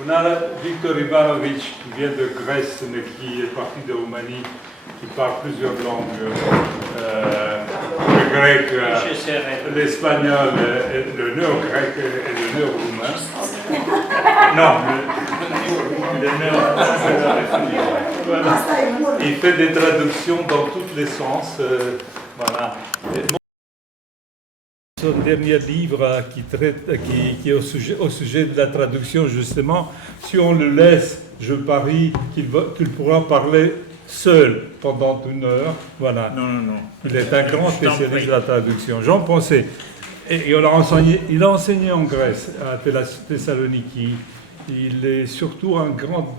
On a Victor Ivanovic qui vient de Grèce, mais qui est parti de Roumanie, qui parle plusieurs langues, le grec, l'espagnol, le néo-grec et le néo-roumain. Non, le néo-roumain. Voilà. Il fait des traductions dans tous les sens. Voilà. Son dernier livre qui est au sujet de la traduction, justement, si on le laisse, je parie qu'il pourra parler seul pendant 1 heure. Voilà. Non. Il est un grand spécialiste de la traduction. J'en pensais. Et il a enseigné en Grèce, à Thessaloniki. Il est surtout un grand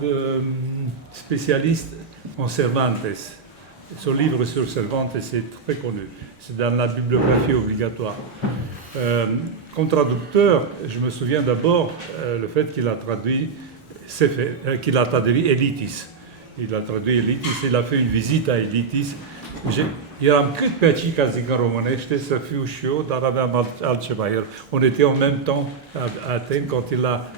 spécialiste en Cervantes. Son livre sur Cervantes est très connu. C'est dans la bibliographie obligatoire. Comme traducteur, je me souviens d'abord le fait qu'il a traduit Elitis. Il a traduit Elitis, il a fait une visite à Elitis. On était en même temps à Athènes quand il a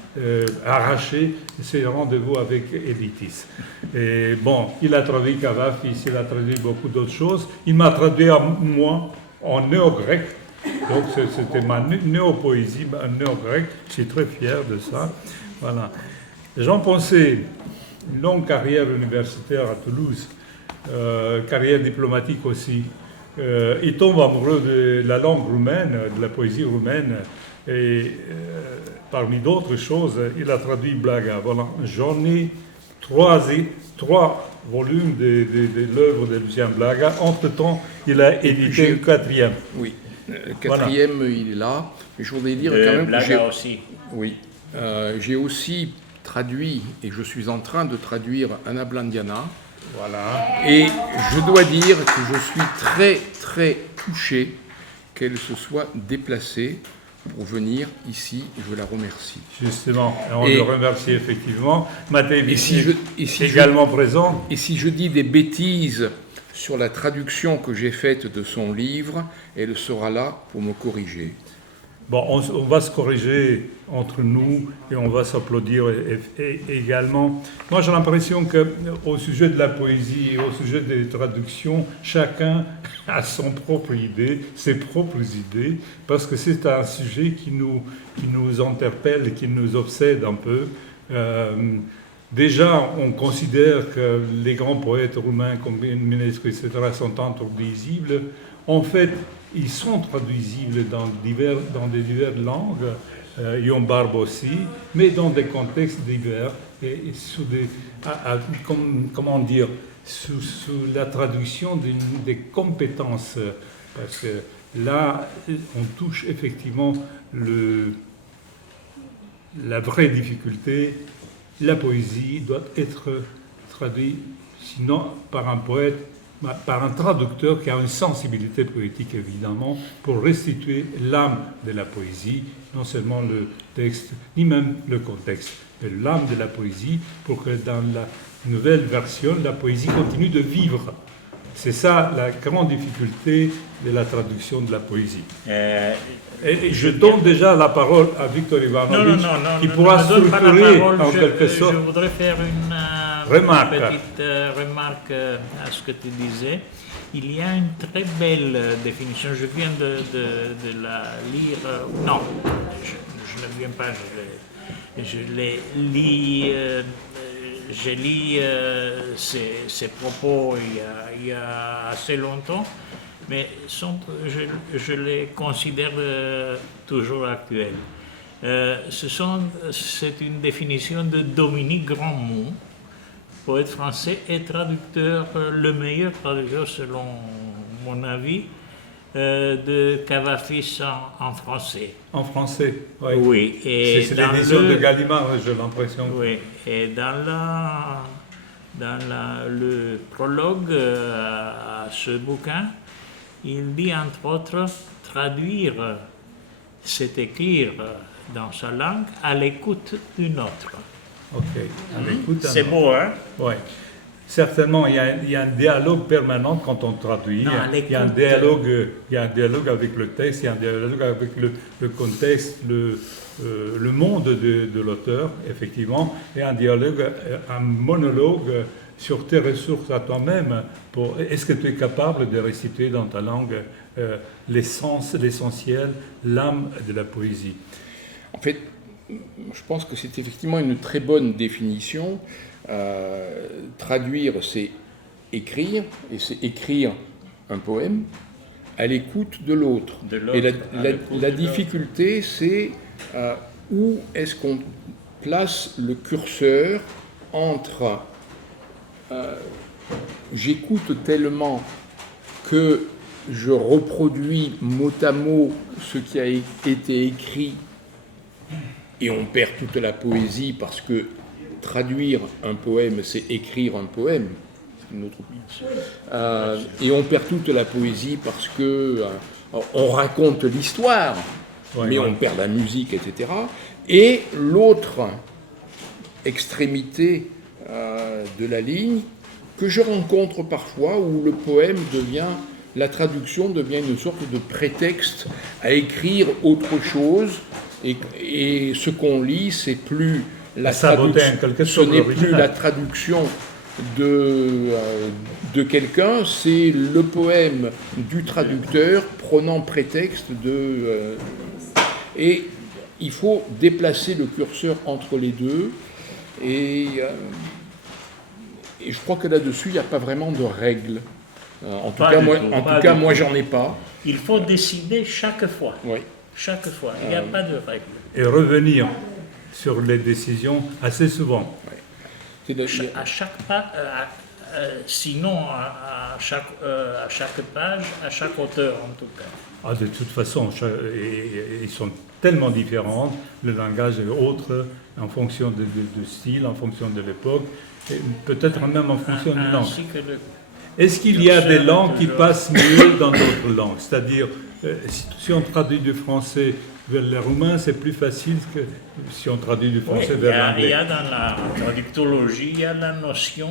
arraché ses rendez-vous avec Elitis. Et bon, il a traduit Cavafis, il a traduit beaucoup d'autres choses. Il m'a traduit à moi en néo-grec. Donc c'était ma néo-poésie, en néo-grec. Je suis très fier de ça. Voilà. J'en pensais une longue carrière universitaire à Toulouse. Carrière diplomatique aussi. Il tombe amoureux de la langue roumaine, de la poésie roumaine, et parmi d'autres choses, il a traduit Blaga. Voilà, j'en ai 3 volumes de l'œuvre de Lucien Blaga. Entre-temps, il a édité le 4e. Oui, le 4e, voilà. Il est là. Mais je voudrais dire quand même Blaga que j'ai aussi. Oui, j'ai aussi traduit, et je suis en train de traduire Anna Blandiana. Voilà. Et je dois dire que je suis très, très touché qu'elle se soit déplacée pour venir ici. Je la remercie. Justement, on le remercie effectivement. Mattei également présent. Et si je dis des bêtises sur la traduction que j'ai faite de son livre, elle sera là pour me corriger. Bon, on va se corriger entre nous et on va s'applaudir également. Moi, j'ai l'impression qu'au sujet de la poésie et au sujet des traductions, chacun a son propre idée, ses propres idées, parce que c'est un sujet qui nous interpelle et qui nous obsède un peu. Déjà, on considère que les grands poètes roumains comme Minescu, etc., sont intraduisibles. En fait, ils sont traduisibles dans des diverses langues, Ion Barbe aussi, mais dans des contextes divers et sous comment dire, sous la traduction des compétences, parce que là, on touche effectivement la vraie difficulté. La poésie doit être traduite, sinon par un poète, par un traducteur qui a une sensibilité poétique, évidemment, pour restituer l'âme de la poésie, non seulement le texte, ni même le contexte, mais l'âme de la poésie, pour que dans la nouvelle version, la poésie continue de vivre. C'est ça la grande difficulté de la traduction de la poésie. Et je donne déjà la parole à Victor Ivanovic, qui pourra structurer en quelque sorte. Je voudrais faire une petite remarque à ce que tu disais. Il y a une très belle définition. Je viens de la lire. Non, je ne viens pas. Je l'ai lu. J'ai lu ces propos il y a assez longtemps, mais je les considère toujours actuels. C'est une définition de Dominique Grandmont, poète français et traducteur, le meilleur traducteur selon mon avis, de Cavafis en français. En français, oui. Oui. C'est l'édition de Gallimard, j'ai l'impression. Oui, et dans le prologue à ce bouquin, il dit entre autres traduire, c'est écrire dans sa langue, à l'écoute d'une autre. Ok, à l'écoute. C'est beau, hein? Oui. certainement, il y a un dialogue permanent quand on traduit. Non, Il y a un dialogue avec le texte, il y a un dialogue avec le contexte, le monde de l'auteur, effectivement, et un dialogue, un monologue sur tes ressources à toi-même. Est-ce que tu es capable de restituer dans ta langue l'essence, l'essentiel, l'âme de la poésie? En fait, je pense que c'est effectivement une très bonne définition. Traduire, c'est écrire, et c'est écrire un poème à l'écoute de l'autre. Et la difficulté, c'est où est-ce qu'on place le curseur entre j'écoute tellement que je reproduis mot à mot ce qui a été écrit, et on perd toute la poésie parce que traduire un poème, c'est écrire un poème. C'est une autre opinion. Et on perd toute la poésie parce que on raconte l'histoire, mais on perd la musique, etc. Et l'autre extrémité de la ligne que je rencontre parfois, où le poème devient, la traduction devient une sorte de prétexte à écrire autre chose, et ce qu'on lit, c'est plus la traduction, ce n'est plus la traduction de quelqu'un, c'est le poème du traducteur prenant prétexte de... et il faut déplacer le curseur entre les deux, et je crois que là-dessus, il n'y a pas vraiment de règles. En tout cas, moi, j'en ai pas. Il faut décider chaque fois. Oui. Chaque fois. Il n'y a pas de règles. Et revenir sur les décisions assez souvent. Oui. À chaque pas, sinon à chaque page, à chaque auteur en tout cas. Ah, de toute façon, ils sont tellement différents, le langage est autre en fonction de style, en fonction de l'époque, et peut-être même en fonction de langue. Est-ce qu'il y a des langues qui passent mieux dans d'autres langues? C'est-à-dire, si on traduit du français vers le roumain, c'est plus facile que si on traduit du français vers l'anglais. Il y a dans la traductologie, il y a la notion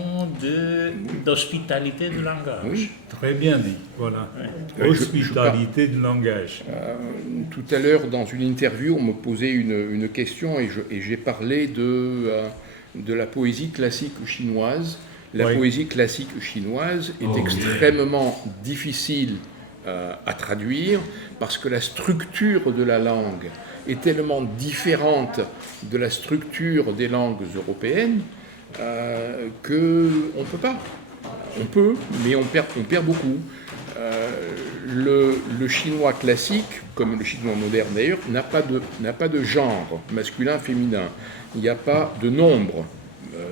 d'hospitalité du langage. Oui, très bien dit, voilà. Oui. Hospitalité du langage. Tout à l'heure, dans une interview, on me posait une question et j'ai parlé de la poésie classique chinoise. La poésie classique chinoise est extrêmement difficile à traduire parce que la structure de la langue est tellement différente de la structure des langues européennes qu'on ne peut pas. On peut, mais on perd beaucoup. Le chinois classique, comme le chinois moderne d'ailleurs, n'a pas de genre masculin-féminin. Il n'y a pas de nombre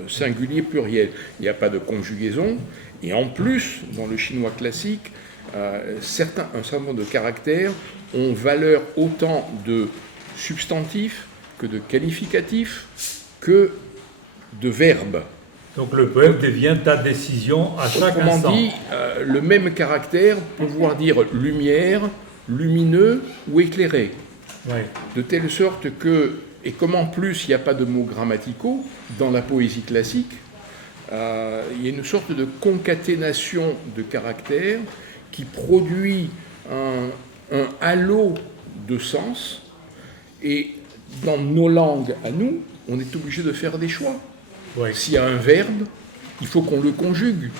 singulier, pluriel. Il n'y a pas de conjugaison. Et en plus, dans le chinois classique, un certain nombre de caractères ont valeur autant de substantifs que de qualificatifs que de verbes. Donc le poème devient ta décision à chaque instant. Autrement dit, le même caractère peut vouloir dire lumière, lumineux ou éclairé. Oui. De telle sorte que, et comme en plus il n'y a pas de mots grammaticaux dans la poésie classique, il y a une sorte de concaténation de caractères qui produit un halo de sens, et dans nos langues à nous, on est obligé de faire des choix. Oui. S'il y a un verbe, il faut qu'on le conjugue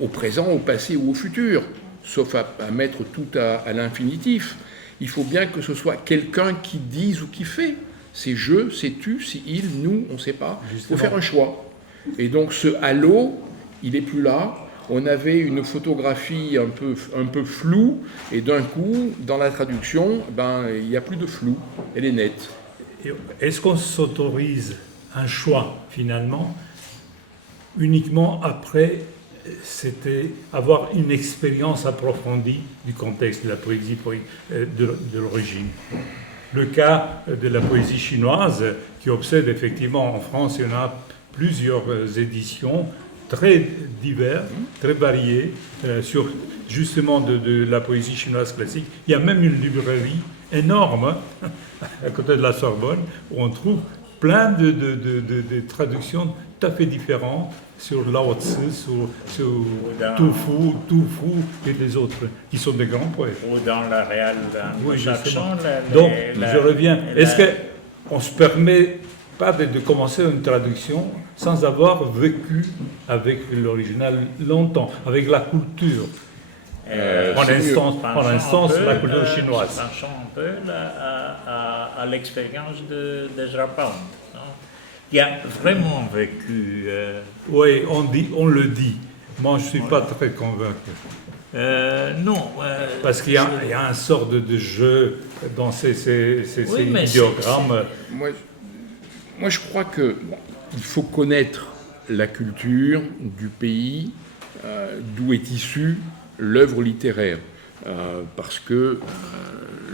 au présent, au passé ou au futur, sauf à mettre tout à l'infinitif. Il faut bien que ce soit quelqu'un qui dise ou qui fait. C'est je, c'est tu, c'est il, nous, on ne sait pas. Il faut faire un choix. Et donc ce halo, il n'est plus là. On avait une photographie un peu floue, et d'un coup, dans la traduction, il n'y a plus de flou, elle est nette. Est-ce qu'on s'autorise un choix, finalement, uniquement après avoir une expérience approfondie du contexte de la poésie de l'origine? Le cas de la poésie chinoise, qui obsède effectivement en France, il y en a plusieurs éditions, très divers, très variés, sur justement de la poésie chinoise classique. Il y a même une librairie énorme à côté de la Sorbonne où on trouve plein de traductions tout à fait différentes sur Lao Tzu, sur Tufu et les autres, qui sont des grands poètes. Ou dans la réelle anglo-saxonne. Donc, je reviens. Est-ce qu'on ne se permet pas de commencer une traduction sans avoir vécu avec l'original longtemps, avec la culture en instance, la culture chinoise. Pensons un peu à l'expérience d'Ezra Pound, qui a vraiment vécu. Oui, on le dit. Moi, je ne suis pas très convaincu. Non. Parce qu'il y a un sort de jeu dans ces idéogrammes. Moi, je crois qu'il faut connaître la culture du pays d'où est issue l'œuvre littéraire, parce que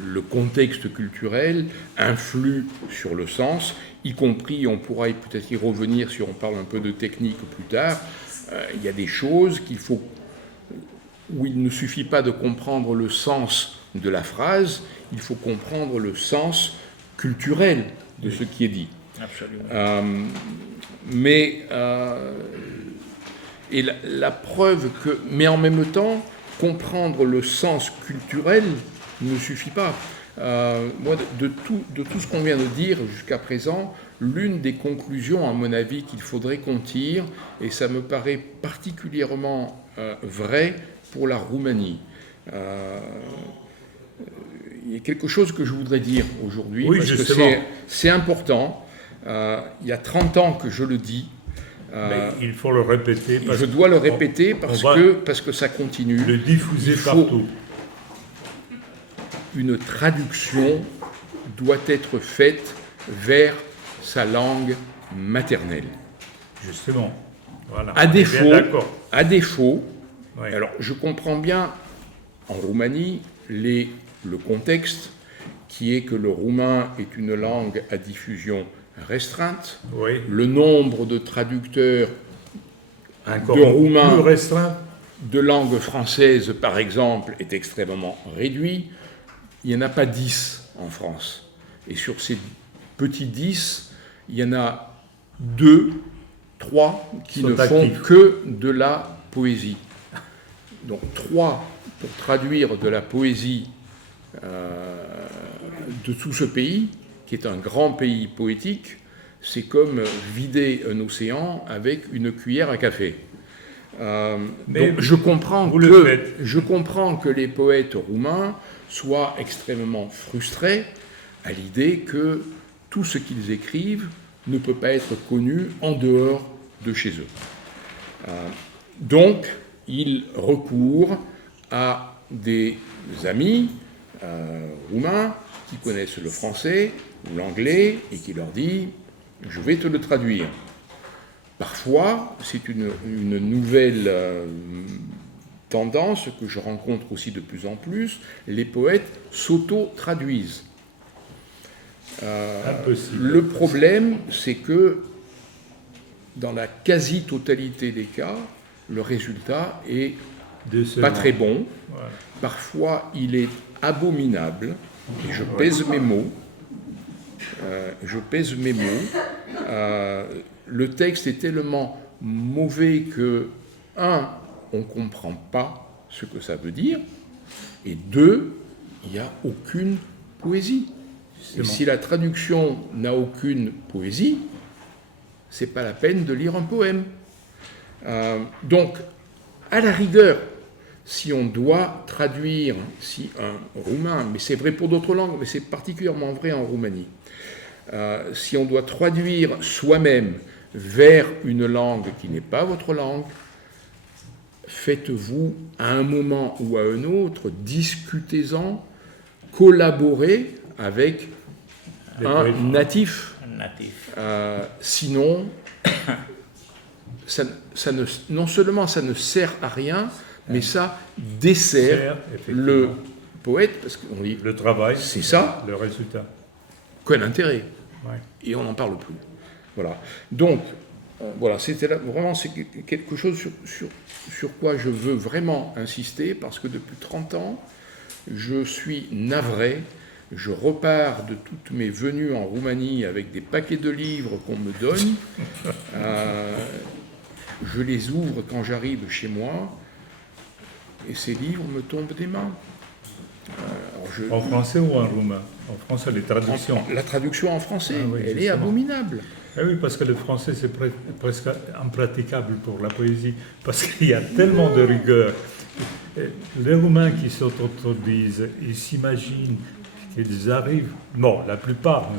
le contexte culturel influe sur le sens, y compris, on pourra peut-être y revenir si on parle un peu de technique plus tard, il y a des choses où il ne suffit pas de comprendre le sens de la phrase, il faut comprendre le sens culturel de ce qui est dit. Absolument. Et la preuve que, mais en même temps, comprendre le sens culturel ne suffit pas. Moi, de tout ce qu'on vient de dire jusqu'à présent, l'une des conclusions, à mon avis, qu'il faudrait qu'on tire, et ça me paraît particulièrement vrai pour la Roumanie. Il y a quelque chose que je voudrais dire aujourd'hui, parce que c'est important. Il y a 30 ans que je le dis. Mais il faut le répéter. Je dois le répéter parce que ça continue. Le diffuser partout. Une traduction doit être faite vers sa langue maternelle. Justement. Voilà. À défaut, oui. Alors je comprends bien en Roumanie le contexte qui est que le roumain est une langue à diffusion restreinte. Oui. Le nombre de traducteurs encore de roumain plus restreint. De langue française, par exemple, est extrêmement réduit. Il n'y en a pas 10 en France. Et sur ces petits 10, il y en a 2, 3 qui ne font que de la poésie. Donc 3 pour traduire de la poésie de tout ce pays, qui est un grand pays poétique, c'est comme vider un océan avec une cuillère à café. Donc je comprends que les poètes roumains soient extrêmement frustrés à l'idée que tout ce qu'ils écrivent ne peut pas être connu en dehors de chez eux. Donc ils recourent à des amis roumains qui connaissent le français ou l'anglais et qui leur disent « je vais te le traduire ». Parfois, c'est une nouvelle tendance que je rencontre aussi de plus en plus, les poètes s'auto-traduisent. Le problème, c'est que dans la quasi-totalité des cas, le résultat est pas très bon. Voilà. Parfois, il est abominable, et je pèse mes mots. Le texte est tellement mauvais que, 1, on ne comprend pas ce que ça veut dire, et 2, il n'y a aucune poésie. Et si la traduction n'a aucune poésie, ce n'est pas la peine de lire un poème. Donc, à la rigueur, si on doit traduire, si un roumain, mais c'est vrai pour d'autres langues, mais c'est particulièrement vrai en Roumanie, si on doit traduire soi-même vers une langue qui n'est pas votre langue, faites-vous à un moment ou à un autre, discutez-en, collaborez avec un natif. Sinon, non seulement ça ne sert à rien, mais ça dessert le poète, parce qu'on dit le travail, c'est ça, le résultat. Quel intérêt. Ouais. Et on n'en parle plus. Voilà. Donc, voilà, c'était là, vraiment c'est quelque chose sur quoi je veux vraiment insister, parce que depuis 30 ans, je suis navré je repars de toutes mes venues en Roumanie avec des paquets de livres qu'on me donne. Je les ouvre quand j'arrive chez moi et ces livres me tombent des mains. En français ou en roumain? En français, les traductions. La traduction en français, oui, elle est abominable. Ah oui, parce que le français, c'est presque impraticable pour la poésie, parce qu'il y a tellement de rigueur. Les Roumains qui s'autorisent, ils s'imaginent qu'ils arrivent, bon, la plupart,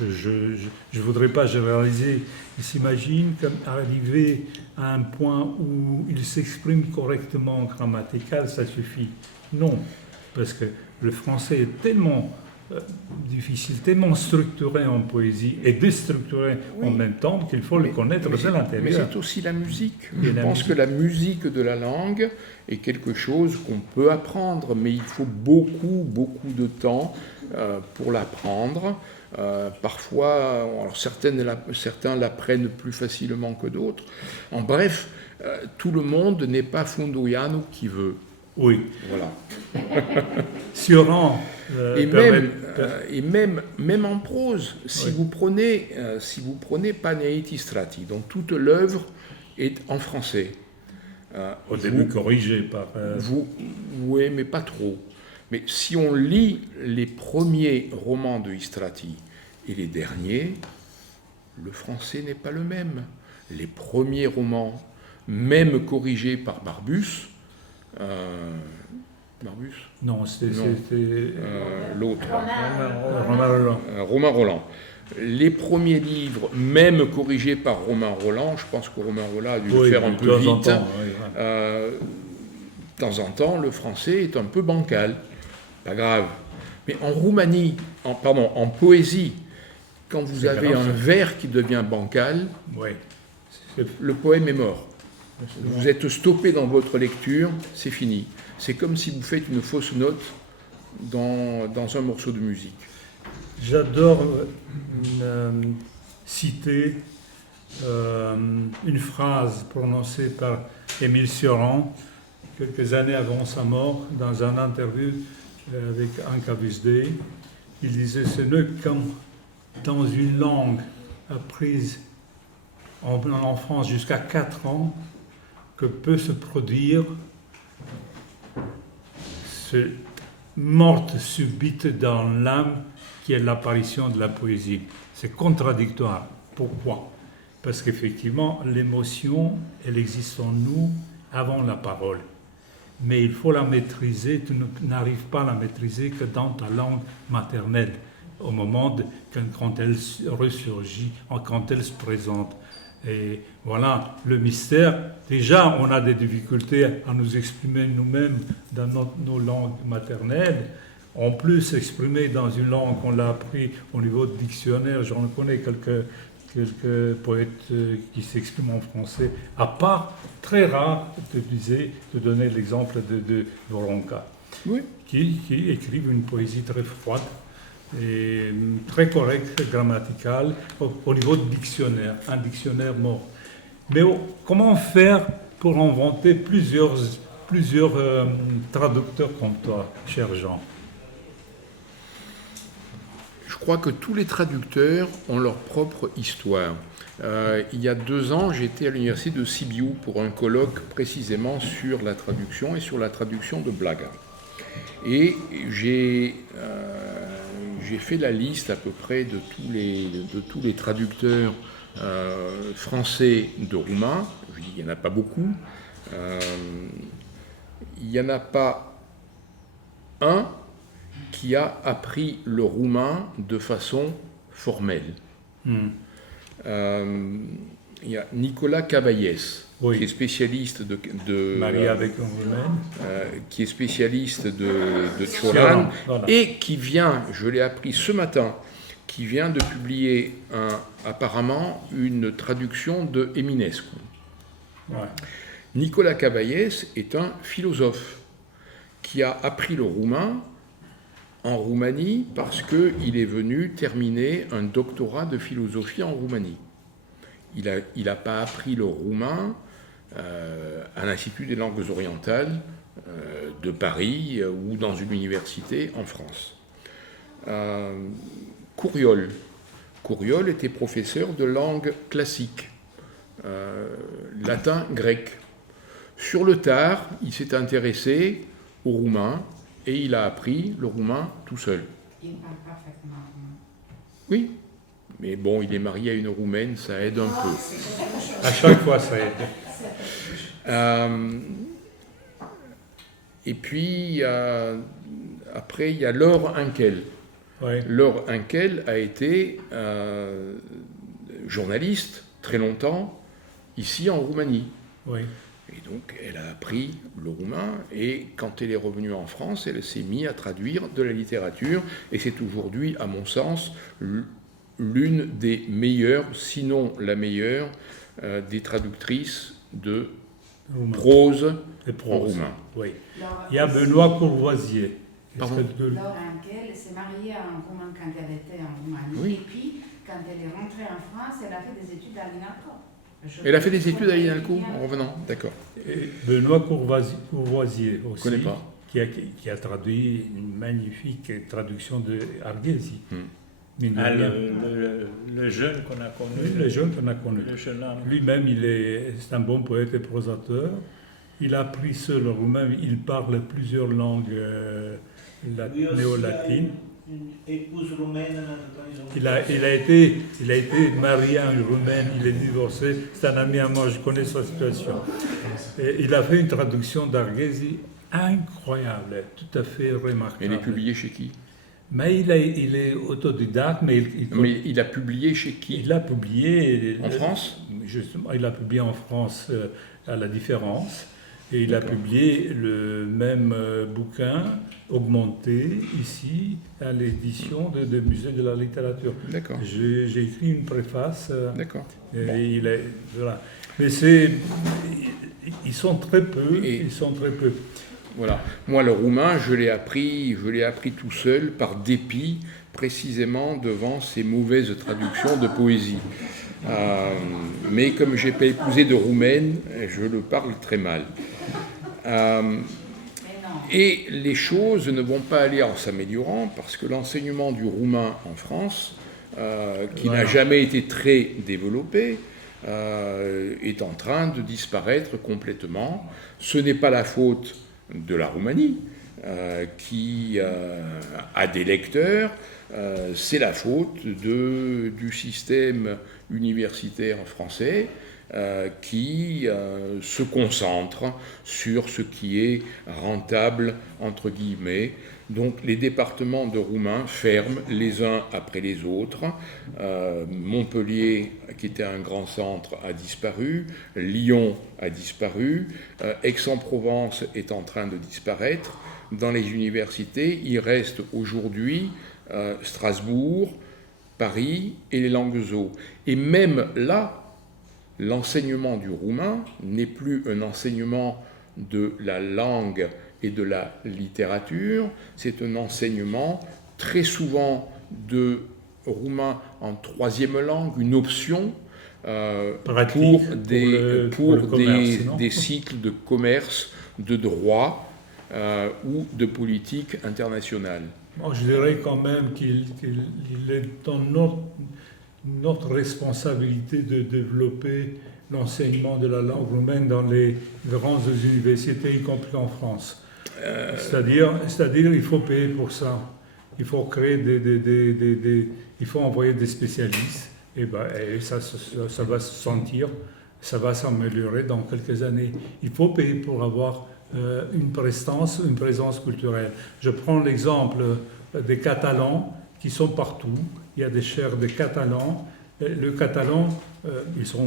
je ne voudrais pas généraliser, ils s'imaginent comme arriver à un point où ils s'expriment correctement grammatical, ça suffit. Non, parce que le français est tellement difficile, tellement structuré en poésie et déstructuré en même temps qu'il faut le connaître de l'intérieur. Mais c'est aussi la musique. Je pense que la musique de la langue est quelque chose qu'on peut apprendre, mais il faut beaucoup de temps pour l'apprendre. Parfois, alors certains l'apprennent plus facilement que d'autres. En bref, tout le monde n'est pas Fundoianu qui veut. Oui. Voilà. Sioran, et même en prose, si vous prenez Paneiti Strati, donc toute l'œuvre est en français. Au début corrigé par... Oui, mais pas trop. Mais si on lit les premiers romans de Istrati et les derniers, le français n'est pas le même. Les premiers romans, même corrigés par Barbus, Non, c'était l'autre. Romain Romain Roland. Les premiers livres, même corrigés par Romain Roland, je pense que Romain Roland a dû le faire un peu vite. De temps en temps, le français est un peu bancal. Pas grave. Mais en Roumanie, en poésie, quand vous avez un vers qui devient bancal, le poème est mort. Vous êtes stoppé dans votre lecture, c'est fini. C'est comme si vous faites une fausse note dans un morceau de musique. J'adore citer une phrase prononcée par Émile Cioran quelques années avant sa mort dans une interview avec Anka Busdé. Il disait « Ce n'est qu'en dans une langue apprise en enfance jusqu'à 4 ans que peut se produire cette morte subite dans l'âme qui est l'apparition de la poésie. » C'est contradictoire. Pourquoi? Parce qu'effectivement, l'émotion, elle existe en nous avant la parole. Mais il faut la maîtriser. Tu n'arrives pas à la maîtriser que dans ta langue maternelle, au moment quand elle ressurgit, quand elle se présente. Et voilà, le mystère. Déjà, on a des difficultés à nous exprimer nous-mêmes dans nos langues maternelles. En plus, s'exprimer dans une langue qu'on a appris au niveau de dictionnaire, j'en connais quelques poètes qui s'expriment en français, à part, très rare, de donner l'exemple de Voronka, qui écrivent une poésie très froide et très correcte, grammaticale, au niveau de dictionnaire, un dictionnaire mort. Mais comment faire pour inventer plusieurs traducteurs comme toi, cher Jean? Je crois que tous les traducteurs ont leur propre histoire. Il y a 2 ans, j'étais à l'université de Sibiu pour un colloque précisément sur la traduction et sur la traduction de Blaga. Et j'ai fait la liste à peu près de tous les traducteurs français de roumain. Je dis, il n'y en a pas beaucoup. Il n'y en a pas un qui a appris le roumain de façon formelle. Il y a Nicolas Cavaillès, qui est spécialiste Marie avec un roumain, qui est spécialiste de Cioran, voilà. Et qui vient, je l'ai appris ce matin, qui vient de publier apparemment une traduction de Eminescu. Nicolas Cavaillès est un philosophe qui a appris le roumain en Roumanie parce qu'il est venu terminer un doctorat de philosophie en Roumanie. Il n'a pas appris le roumain à l'Institut des langues orientales de Paris ou dans une université en France. Courriol. Courriol était professeur de langue classique, latin, grec. Sur le tard, il s'est intéressé au roumain et il a appris le roumain tout seul. Il parle parfaitement roumain. Oui, mais bon, il est marié à une roumaine, ça aide un peu. À chaque fois, ça aide. Et puis, après, il y a Laure Hinkel. Oui. Laure Hinkel a été journaliste très longtemps ici en Roumanie. Oui. Et donc, elle a appris le roumain et quand elle est revenue en France, elle s'est mise à traduire de la littérature et c'est aujourd'hui, à mon sens, l'une des meilleures, sinon la meilleure, des traductrices de prose en roumain. Oui. Il y a Benoît Courvoisier. Pardon. Laure Hinkel s'est mariée à un Roumain quand elle était en Roumanie. Oui. Et puis, quand elle est rentrée en France, elle a fait des études à l'INALCO. Elle a fait des études à l'INALCO en revenant, d'accord. Et Benoît Courvoisier aussi, Je ne connais pas. qui a traduit une magnifique traduction de Arghezi. Le jeune qu'on a connu. Oui, le jeune qu'on a connu. Le jeune homme. Lui-même, c'est un bon poète et prosateur. Il a appris seul le roumain, il parle plusieurs langues néo-latines. Une épouse roumaine. Il a été marié à une roumaine, il est divorcé, c'est un ami à moi, je connais sa situation. Et il a fait une traduction d'Arghezi incroyable, tout à fait remarquable. Elle est publiée chez qui? Mais il est autodidacte, mais il a publié chez qui? Il a publié... En France? Justement, il a publié en France à La Différence. Et il a publié le même bouquin augmenté ici à l'édition de Musée de la littérature. D'accord. J'ai écrit une préface. D'accord. Et voilà. Mais ils sont très peu. Ils sont très peu. Voilà. Moi, le roumain, je l'ai appris tout seul par dépit, précisément devant ces mauvaises traductions de poésie. Mais comme je n'ai pas épousé de roumaine, je le parle très mal. Et les choses ne vont pas aller en s'améliorant parce que l'enseignement du roumain en France, qui n'a jamais été très développé, est en train de disparaître complètement. Ce n'est pas la faute de la Roumanie, qui a des lecteurs, c'est la faute du système universitaire français qui se concentre sur ce qui est rentable, entre guillemets. Donc les départements de roumain ferment les uns après les autres. Montpellier, qui était un grand centre, a disparu. Lyon a disparu. Aix-en-Provence est en train de disparaître. Dans les universités, il reste aujourd'hui Strasbourg, Paris et les Languedoc. Et même là, l'enseignement du roumain n'est plus un enseignement de la langue et de la littérature, c'est un enseignement très souvent de roumain en troisième langue, une option pour des cycles de commerce, de droit ou de politique internationale. Moi, je dirais quand même qu'il est dans notre responsabilité de développer l'enseignement de la langue roumaine dans les grandes universités, y compris en France. C'est-à-dire, il faut payer pour ça. Il faut créer il faut envoyer des spécialistes. Et ça va se sentir, ça va s'améliorer dans quelques années. Il faut payer pour avoir une présence culturelle. Je prends l'exemple des Catalans qui sont partout. Il y a des chaires de Catalans. Le catalan, ils sont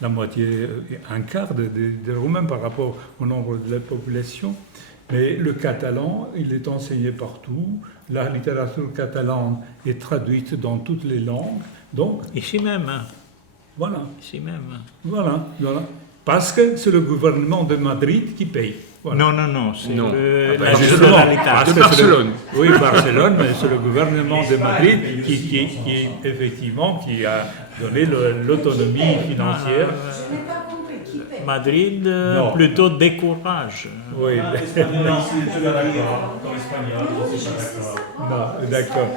la moitié, un quart des Roumains par rapport au nombre de la population. Mais le catalan, il est enseigné partout. La littérature catalane est traduite dans toutes les langues. Donc, ici même. Voilà. Ici même. Voilà. Parce que c'est le gouvernement de Madrid qui paye. Voilà. Non, c'est la généralité. De Barcelone. Oui, Barcelone, mais c'est le gouvernement de Madrid qui a donné l'autonomie financière. Je n'ai pas compris qui paye. Madrid, Non. plutôt décourage. Oui. Espagnol, Non, d'accord.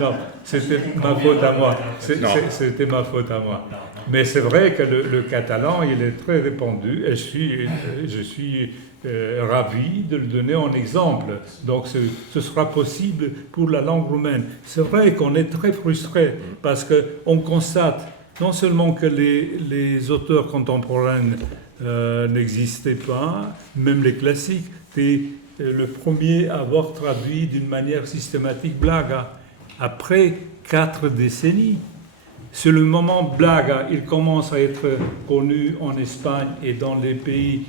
Non, c'était ma faute à moi. Non. C'était ma faute à moi. Mais c'est vrai que le catalan, il est très répandu et je suis ravi de le donner en exemple. Donc ce sera possible pour la langue roumaine. C'est vrai qu'on est très frustré parce qu'on constate non seulement que les auteurs contemporains n'existaient pas, même les classiques. Le premier à avoir traduit d'une manière systématique Blaga, après 4 décennies. C'est le moment Blaga, il commence à être connu en Espagne et dans les pays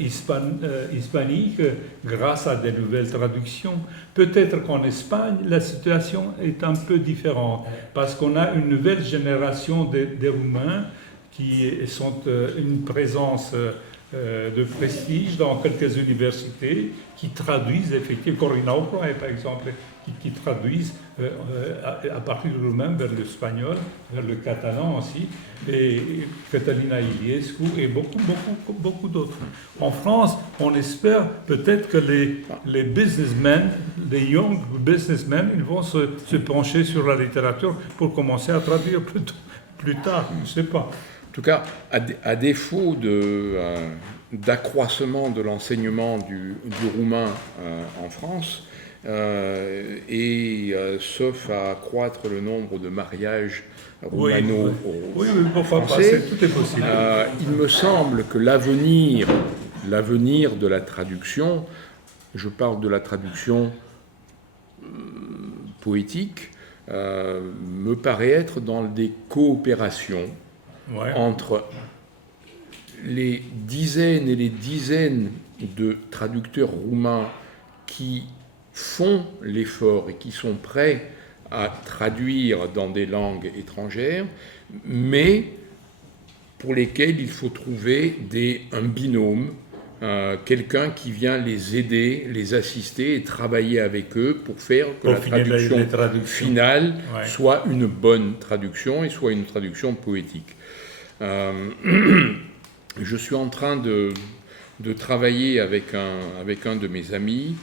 hispaniques grâce à des nouvelles traductions. Peut-être qu'en Espagne, la situation est un peu différente parce qu'on a une nouvelle génération des Roumains qui sont une présence de prestige dans quelques universités qui traduisent effectivement, Corina Oproae par exemple, qui traduisent à partir du roumain vers l'espagnol, vers le catalan aussi, et Catalina Iliescu et beaucoup d'autres. En France, on espère peut-être que les businessmen, les young businessmen, ils vont se pencher sur la littérature pour commencer à traduire plus tard, je ne sais pas. En tout cas, à défaut d'accroissement de l'enseignement du roumain en France, sauf à accroître le nombre de mariages roumano-français, tout est possible. Il me semble que l'avenir de la traduction, je parle de la traduction poétique, me paraît être dans des coopérations entre les dizaines et les dizaines de traducteurs roumains qui font l'effort et qui sont prêts à traduire dans des langues étrangères, mais pour lesquels il faut trouver un binôme, quelqu'un qui vient les aider, les assister et travailler avec eux pour faire que la traduction finale soit une bonne traduction et soit une traduction poétique. Je suis en train de travailler avec un de mes amis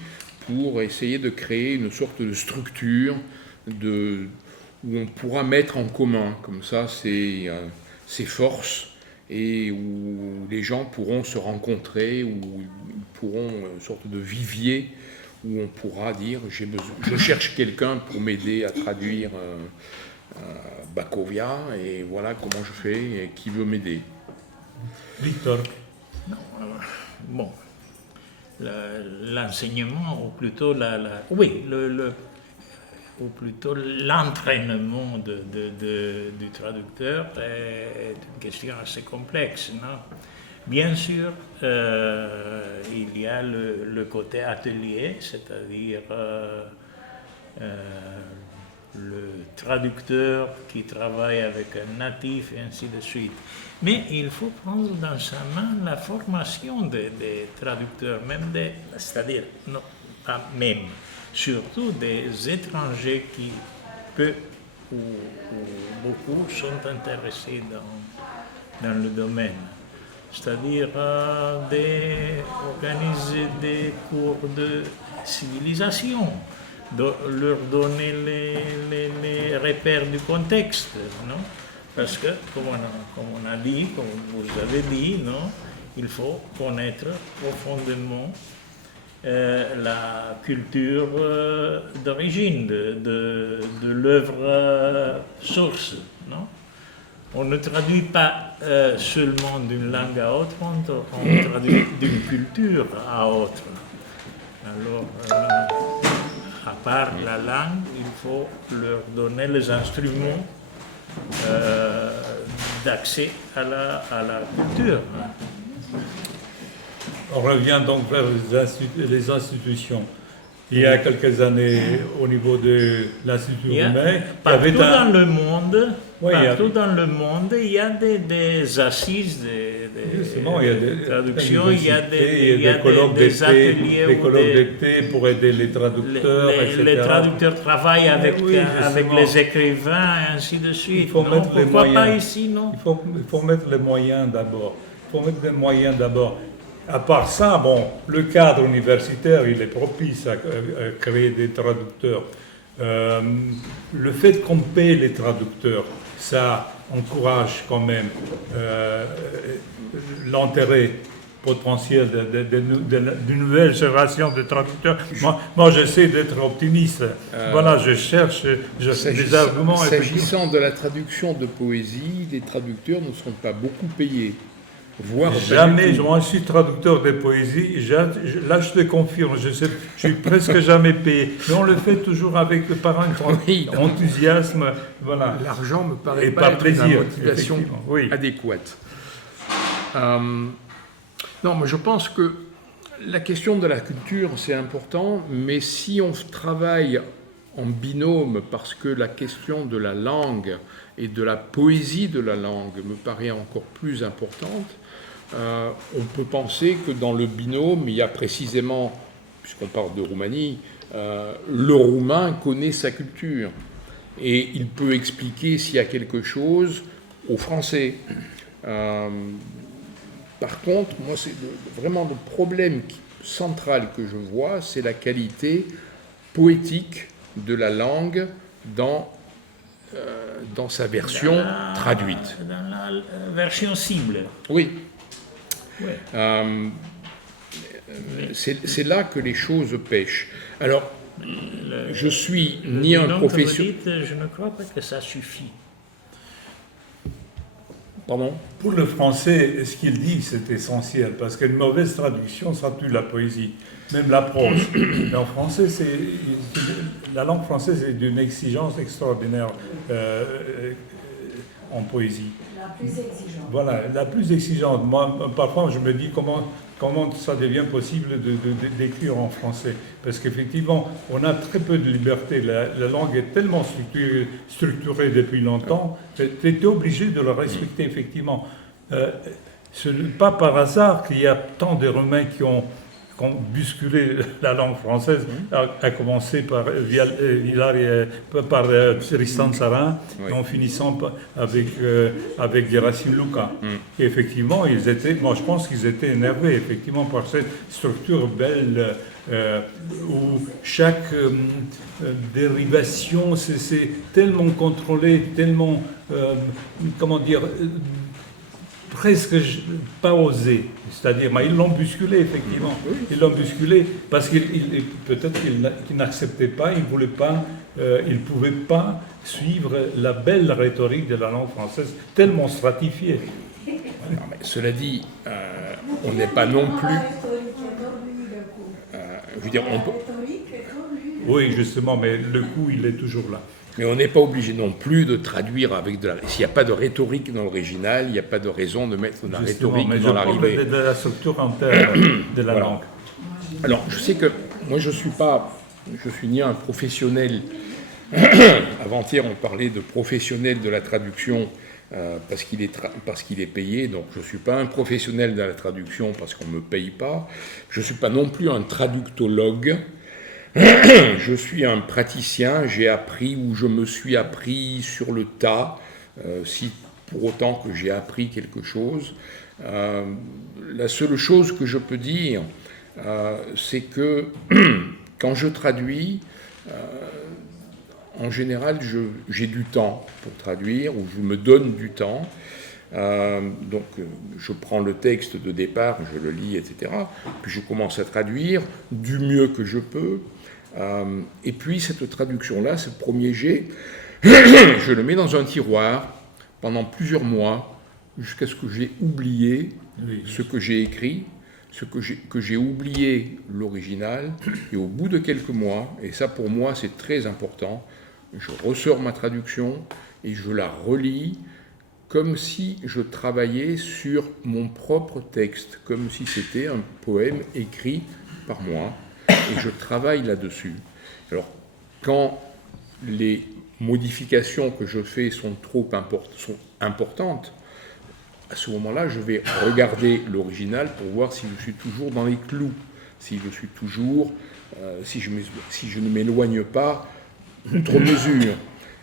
pour essayer de créer une sorte de structure où on pourra mettre en commun comme ça ses forces et où les gens pourront se rencontrer, où ils pourront une sorte de vivier où on pourra dire je cherche quelqu'un pour m'aider à traduire Bacovia et voilà comment je fais et qui veut m'aider. Victor. Bon, l'enseignement, ou plutôt ou plutôt l'entraînement du traducteur est une question assez complexe, non? Bien sûr, il y a le côté atelier, c'est-à-dire le traducteur qui travaille avec un natif et ainsi de suite. Mais il faut prendre dans sa main la formation des traducteurs, c'est-à-dire, non, pas même, surtout des étrangers qui, peu ou beaucoup, sont intéressés dans le domaine. C'est-à-dire organiser des cours de civilisation, de leur donner les repères du contexte, non? Parce que, comme on a dit, comme vous avez dit, non, il faut connaître profondément la culture d'origine de l'œuvre source. Non? On ne traduit pas seulement d'une langue à autre, on traduit d'une culture à autre. Alors, à part la langue, il faut leur donner les instruments d'accès à la culture. On revient donc vers les institutions. Il y a quelques années, au niveau de l'Institut roumain, partout dans le monde, dans le monde, il y a des assises justement, il y a des traductions, il y a des colloques ateliers, des colloques d'été pour aider les traducteurs, etc. Les traducteurs travaillent avec les écrivains et ainsi de suite. Il faut mettre les moyens. Pas ici, non? Il faut mettre les moyens d'abord. faut mettre des moyens d'abord. À part ça, bon, le cadre universitaire, il est propice à créer des traducteurs. Le fait qu'on paie les traducteurs, ça encourage quand même l'intérêt potentiel d'une nouvelle génération de traducteurs. Moi j'essaie d'être optimiste. Voilà, je cherche des arguments. S'agissant de la traduction de poésie, les traducteurs ne sont pas beaucoup payés. Jamais, moi je suis traducteur de poésie, là je te confirme, je suis presque jamais payé, mais on le fait toujours par un enthousiasme, voilà. L'argent me paraît et pas être plaisir, une motivation oui. adéquate. Non, mais je pense que la question de la culture c'est important, mais si on travaille en binôme, parce que la question de la langue et de la poésie de la langue me paraît encore plus importante, on peut penser que dans le binôme, il y a précisément, puisqu'on parle de Roumanie, le roumain connaît sa culture et il peut expliquer s'il y a quelque chose au français. Par contre, moi, c'est vraiment le problème central que je vois, c'est la qualité poétique de la langue dans sa version traduite. Dans la version cible. Oui. Ouais. C'est là que les choses pêchent. Alors, je suis ni un professionnel... Je ne crois pas que ça suffit. Pardon ? Pour le français, ce qu'il dit, c'est essentiel, parce qu'une mauvaise traduction, ça tue la poésie, même la prose. Mais en français, la langue française est d'une exigence extraordinaire en poésie. La plus exigeante. Voilà, la plus exigeante. Moi, parfois, je me dis comment ça devient possible d'écrire en français. Parce qu'effectivement, on a très peu de liberté. La langue est tellement structurée depuis longtemps, tu es obligé de la respecter, effectivement. Ce n'est pas par hasard qu'il y a tant de Roumains qui ont bousculé la langue française, à commencer par Tristan Tzara, et en finissant avec Gerasim Luca. Et effectivement, moi je pense qu'ils étaient énervés effectivement par cette structure belle où chaque dérivation c'est tellement contrôlé, tellement comment dire, presque pas osé, c'est-à-dire, ils l'ont bousculé, effectivement. Ils l'ont bousculé parce peut-être qu'ils n'acceptaient pas, ils ne voulaient pas, ils ne pouvaient pas suivre la belle rhétorique de la langue française, tellement stratifiée. Non, mais cela dit, on n'est pas non plus... je veux dire, Oui, justement, mais le coup, il est toujours là. Mais on n'est pas obligé non plus de traduire avec de la... S'il n'y a pas de rhétorique dans l'original, il n'y a pas de raison de mettre de la rhétorique dans l'arrivée. De la structure interne de la langue. Alors, je sais que moi, je suis ni un professionnel. Avant-hier, on parlait de professionnel de la traduction parce qu'il est payé. Donc, je ne suis pas un professionnel de la traduction parce qu'on ne me paye pas. Je ne suis pas non plus un traductologue. Je suis un praticien, j'ai appris ou je me suis appris sur le tas, si pour autant que j'ai appris quelque chose. La seule chose que je peux dire, c'est que quand je traduis, en général, j'ai du temps pour traduire, ou je me donne du temps. Donc je prends le texte de départ, je le lis, etc. Puis je commence à traduire du mieux que je peux. Et puis cette traduction-là, ce premier jet, je le mets dans un tiroir pendant plusieurs mois, jusqu'à ce que j'ai oublié ce que j'ai écrit, que j'ai oublié l'original, et au bout de quelques mois, et ça pour moi c'est très important, je ressors ma traduction et je la relis comme si je travaillais sur mon propre texte, comme si c'était un poème écrit par moi, et je travaille là-dessus. Alors, quand les modifications que je fais sont importantes, à ce moment-là, je vais regarder l'original pour voir si je suis toujours dans les clous, si je suis toujours, si je ne m'éloigne pas outre mesure.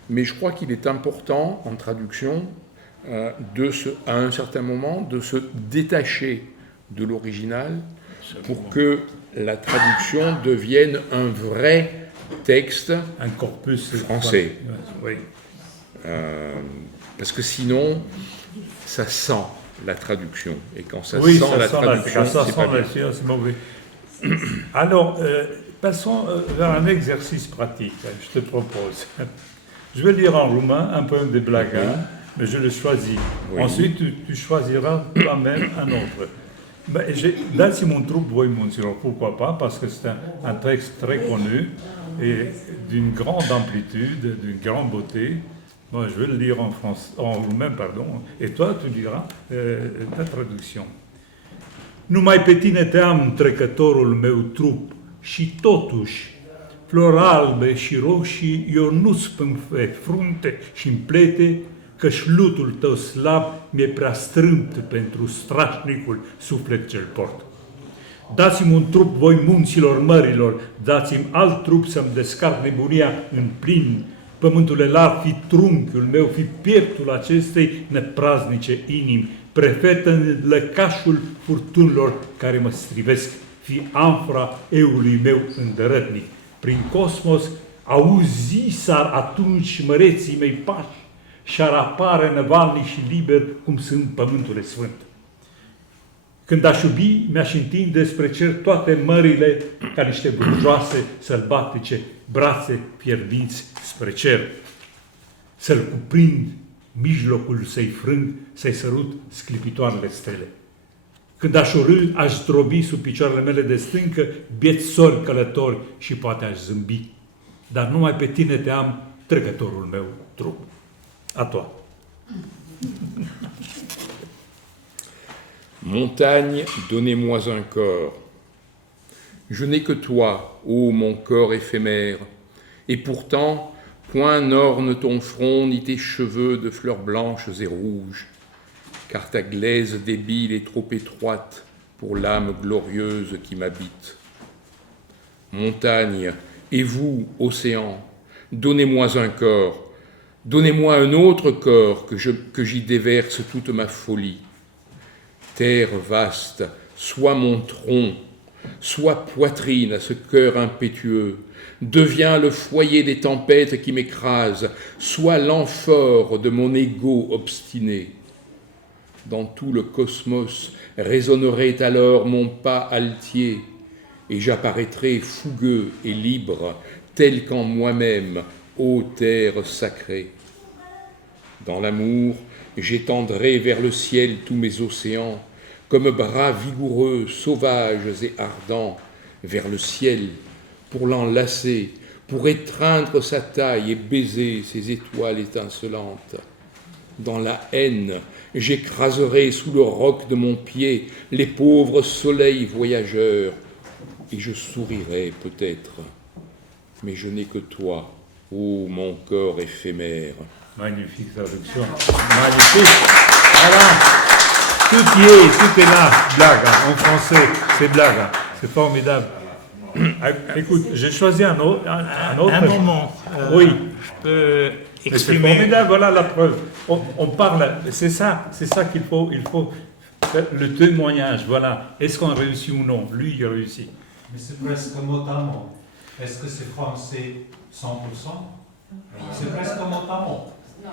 Mais je crois qu'il est important en traduction à un certain moment, de se détacher de l'original pour que la traduction devienne un vrai texte, un corpus français. Oui. Parce que sinon, ça sent la traduction. Et quand ça Oui, sent ça la sent traduction, ça c'est sent pas la bien. c'est mauvais. Alors, passons vers un exercice pratique, je te propose. Je vais lire en roumain un poème de Blaga, mais je le choisis. Oui. Ensuite, tu choisiras toi-même un autre. Dați-mi un trup, voi munților, pourquoi pas, parce que c'est un texte très connu et d'une grande amplitude, d'une grande beauté. Moi, je vais le lire en roumain, pardon, et toi, tu liras ta traduction. Numai pe tine te am, trecătorul meu trup, și totuși, flori albe și roșii, eu nu-ți spun pe frunte și în plete, că-și lutul tău slab mi-e prea strâmt pentru strașnicul suflet ce-l port. Dați-mi un trup, voi munților mărilor, dați-mi alt trup să-mi descarc nebunia în plin. Pământul larg fi trunchiul meu, fi pieptul acestei nepraznice inimi, prefetă în lăcașul furtunilor care mă strivesc, fi amfora eului meu îndărătnic. Prin cosmos auzi s-ar atunci măreții mei pași și-ar apare năvalnic și liber cum sunt pământul sfânt. Când aș iubi, mi-aș întinde spre cer toate mările ca niște burjoase sălbatice, brațe fierbinți spre cer. Să-l cuprind, mijlocul să-i frâng, să-i sărut sclipitoarele stele. Când aș urâ, aș zdrobi sub picioarele mele de stâncă bieți sori călători și poate aș zâmbi. Dar numai pe tine te am, trecătorul meu trup. À toi. Montagne, donnez-moi un corps. Je n'ai que toi, ô mon corps éphémère, et pourtant, point n'orne ton front ni tes cheveux de fleurs blanches et rouges, car ta glaise débile est trop étroite pour l'âme glorieuse qui m'habite. Montagne, et vous, océan, donnez-moi un corps. Donnez-moi un autre corps que j'y déverse toute ma folie. Terre vaste, sois mon tronc, sois poitrine à ce cœur impétueux, deviens le foyer des tempêtes qui m'écrasent, sois l'amphore de mon ego obstiné. Dans tout le cosmos résonnerait alors mon pas altier, et j'apparaîtrai fougueux et libre, tel qu'en moi-même, ô terre sacrée. Dans l'amour, j'étendrai vers le ciel tous mes océans, comme bras vigoureux, sauvages et ardents, vers le ciel, pour l'enlacer, pour étreindre sa taille et baiser ses étoiles étincelantes. Dans la haine, j'écraserai sous le roc de mon pied les pauvres soleils voyageurs, et je sourirai peut-être, mais je n'ai que toi, ô mon corps éphémère. Magnifique traduction. Magnifique. Voilà. Tout est là. Blaga. En français, c'est Blaga. C'est formidable. Écoute, j'ai choisi un autre. Un moment. Oui. Je peux Mais c'est exprimer. formidable, voilà la preuve. On parle, c'est ça qu'il faut, faire le témoignage, voilà. Est-ce qu'on réussit ou non? Lui, il réussit. Mais c'est presque mot à mot. Est-ce que c'est français 100%? C'est presque mot à mot.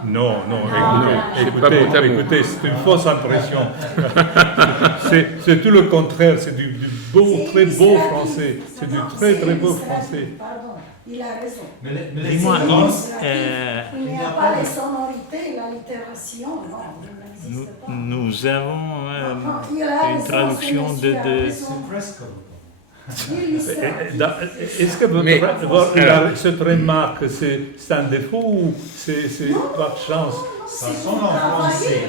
Non, c'est pas mot à mot. écoutez, c'est une fausse impression. c'est tout le contraire, c'est du beau, très beau français. C'est du très, très beau français. Pardon, il a raison. Mais les Dis-moi, différences- Il n'y a pas les sonorités, l'allitération, non, il n'existe pas. nous avons Il a une raison, traduction monsieur, il a de raison. C'est presque mot à mot. Est-ce que Mais- cette remarque, c'est un défaut ou c'est par chance? Ça C'est sonne pour en français. travailler.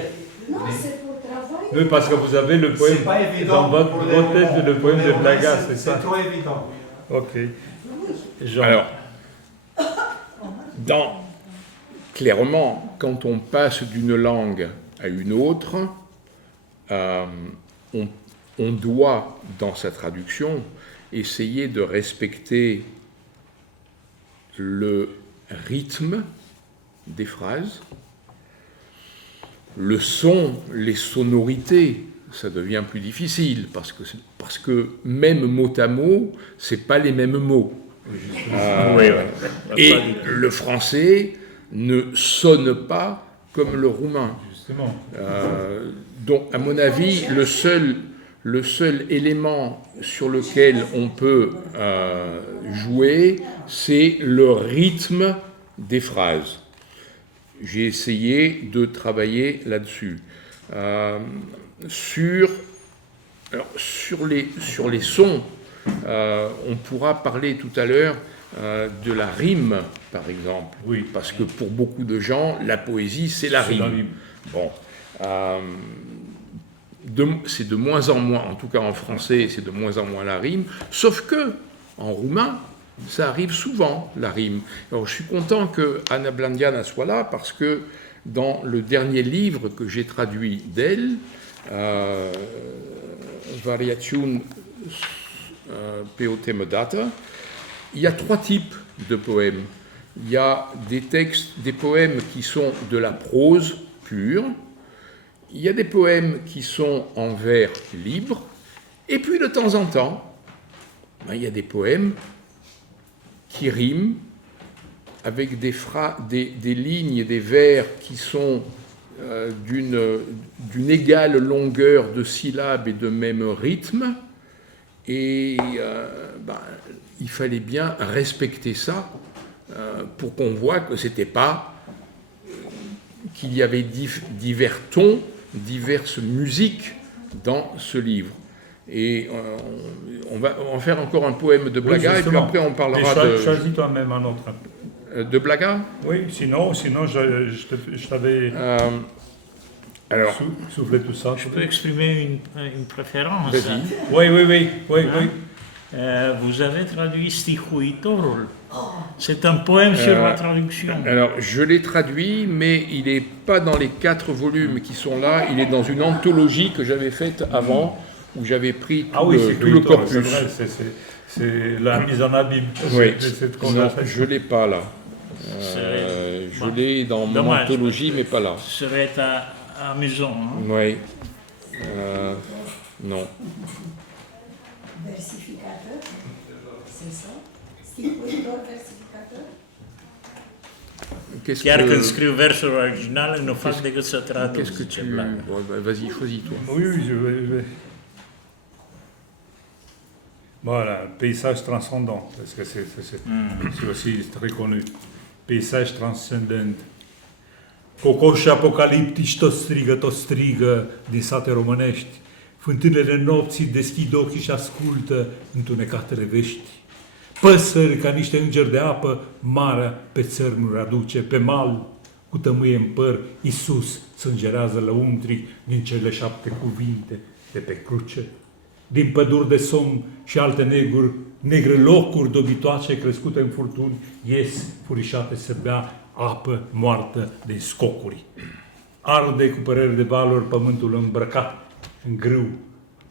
Non, Mais- c'est pour travailler. Oui, parce que vous avez le poème C'est pas dans évident. votre pour les tête, romans. le poème Pour de les Blaga, romans, c'est ça? C'est trop évident. Ok. Jean. Alors, clairement, quand on passe d'une langue à une autre, on doit, dans sa traduction, essayer de respecter le rythme des phrases, le son, les sonorités, ça devient plus difficile parce que même mot à mot, c'est pas les mêmes mots. Et le français ne sonne pas comme le roumain. Justement. Donc, à mon avis, le seul élément sur lequel on peut jouer, c'est le rythme des phrases. J'ai essayé de travailler là-dessus. Sur les sons, on pourra parler tout à l'heure de la rime, par exemple. Oui. Parce que pour beaucoup de gens, la poésie, c'est la rime. Bon. C'est de moins en moins, en tout cas en français, c'est de moins en moins la rime, sauf que, en roumain, ça arrive souvent, la rime. Alors, je suis content que Ana Blandiana soit là, parce que dans le dernier livre que j'ai traduit d'elle, Variation pe o temă dată, il y a 3 types de poèmes. Il y a des poèmes qui sont de la prose pure, il y a des poèmes qui sont en vers libre, et puis de temps en temps, il y a des poèmes qui riment avec des lignes et des vers qui sont d'une égale longueur de syllabes et de même rythme, et il fallait bien respecter ça pour qu'on voit que c'était pas qu'il y avait divers tons, diverses musiques dans ce livre. Et on va en faire encore un poème de Blaga, oui, et puis après on parlera de... Choisis toi-même un autre. De Blaga? Oui, sinon je t'avais soufflé tout ça. Je peux exprimer une préférence. Vas-y. Oui. Vous avez traduit Stihuitorul. C'est un poème sur la traduction. Alors, je l'ai traduit, mais il n'est pas dans les 4 volumes qui sont là. Il est dans une anthologie que j'avais faite avant, où j'avais pris tout le corpus. C'est vrai, c'est la mise en abîme de cette conversation. Non, je ne l'ai pas là. Je l'ai dans mon anthologie, mais pas là. Ce serait amusant. Hein? Oui. Non. Versificateur, c'est ça? Stipuitor versificator? Chiar când scriu versuri originale, nu fac decât să traduc. Qu'est-ce que tu... Vas-y, choisis-toi. Oui, je vais. Voilà, paysage transcendant, parce que c'est aussi très connu. Peisaj transcendent. Cocoși apocaliptici tot strigă din sate românești. Fântânele nopții deschid ochii și ascultă întunecatele vești. Păsări ca niște îngeri de apă, marea pe țărmuri aduce, pe mal, cu tămâie în păr, Iisus sângerează lăuntric din cele 7 cuvinte de pe cruce. Din păduri de somn și alte negre locuri dobitoace crescute în furtuni, ies furișate să bea apă moartă din scocuri. Arde cu păreri de valori pământul îmbrăcat în grâu,